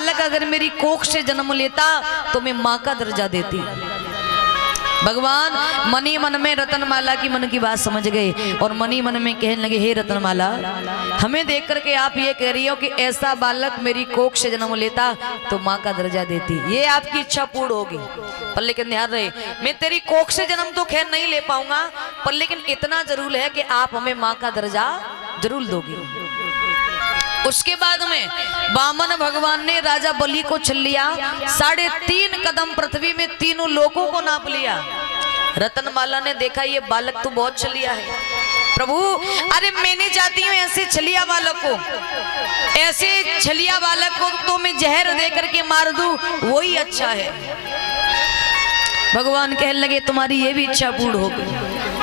बालक अगर मेरी कोख से जन्म लेता तो मैं माँ का दर्जा देती। भगवान मनी मन में रतनमाला की मन की बात समझ गए और मनी मन में कहने लगे, हे रतनमाला, हमें देख करके आप ये कह रही हो कि ऐसा बालक मेरी कोख से जन्म लेता तो माँ का दर्जा देती, ये आपकी इच्छा पूर्ण होगी। पर लेकिन ध्यान रहे, मैं तेरी कोख से जन्म तो खैर नहीं ले पाऊंगा, पर लेकिन इतना जरूर है कि आप हमें माँ का दर्जा जरूर दोगी। उसके बाद में वामन भगवान ने राजा बलि को छल लिया, 3.5 कदम पृथ्वी में तीनों लोगों को नाप लिया। रतनमाला ने देखा ये बालक तो बहुत छलिया है, प्रभु अरे मैं नहीं चाहती हूँ ऐसे छलिया बालक को, ऐसे छलिया बालक को तो मैं जहर दे करके मार दूं, वही अच्छा है। भगवान कहने लगे तुम्हारी ये भी इच्छा पूर्ण होगी,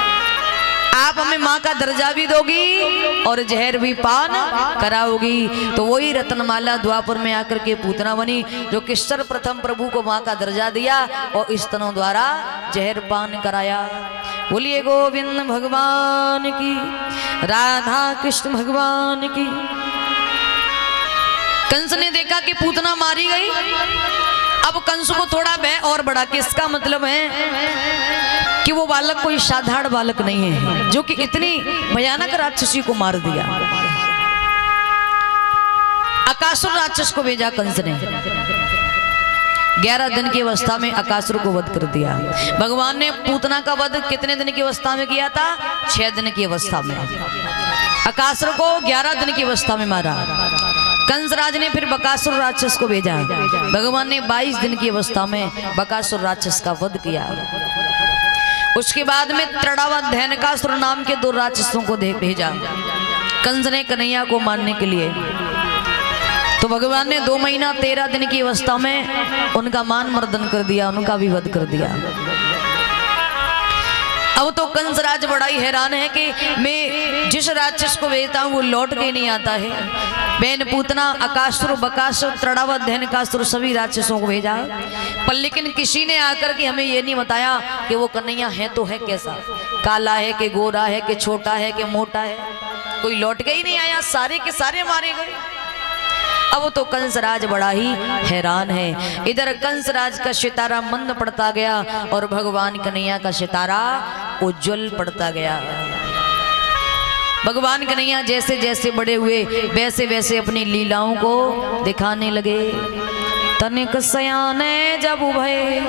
आप हमें माँ का दर्जा भी दोगी और जहर भी पान कराओगी। तो वही रतनमाला द्वापर में आकर के पूतना बनी, जो कि सर्वप्रथम प्रभु को माँ का दर्जा दिया और स्तनों द्वारा जहर पान कराया। बोलिए गोविंद भगवान की, राधा कृष्ण भगवान की। कंस ने देखा कि पूतना मारी गई, अब कंस को थोड़ा भय और बढ़ा कि इसका मतलब है कि वो बालक कोई साधारण बालक नहीं है, जो कि इतनी भयानक राक्षसी को मार दिया। अकासुर राक्षस को भेजा कंस ने, 11 दिन की अवस्था में अकासुर को वध कर दिया। भगवान ने पूतना का वध कितने दिन की अवस्था में किया था? 6 दिन की अवस्था में। अकासुर को 11 दिन की अवस्था में मारा। कंसराज ने फिर बकासुर राक्षस को भेजा, भगवान ने 22 दिन की अवस्था में बकासुर राक्षस का वध किया। उसके बाद में त्रिड़ावत धैनकासुर नाम के 2 राक्षसों को भेजा कंस ने कन्हैया को मारने के लिए। तो भगवान ने 2 महीना 13 दिन की अवस्था में उनका मान मर्दन कर दिया, उनका भी वध कर दिया। अब तो कंसराज बड़ा ही हैरान है कि मैं जिस राक्षस को भेजता हूँ वो लौट के नहीं आता है। बहन पूतना, अकासुर, बकासुर, त्रिड़ावत, धैनकासुर सभी राक्षसों को भेजा, पर लेकिन किसी ने आकर के हमें ये नहीं बताया कि वो कन्हैया है तो है कैसा, काला है कि गोरा है कि छोटा है कि मोटा है। कोई लौट के ही नहीं आया, सारे के सारे मारे गए। अब तो कंसराज बड़ा ही हैरान है। इधर कंसराज का सितारा मंद पड़ता गया और भगवान कन्हैया का सितारा उज्जवल पड़ता गया। भगवान कन्हैया जैसे जैसे बड़े हुए वैसे वैसे अपनी लीलाओं को दिखाने लगे। तनिक सयाने जब उभय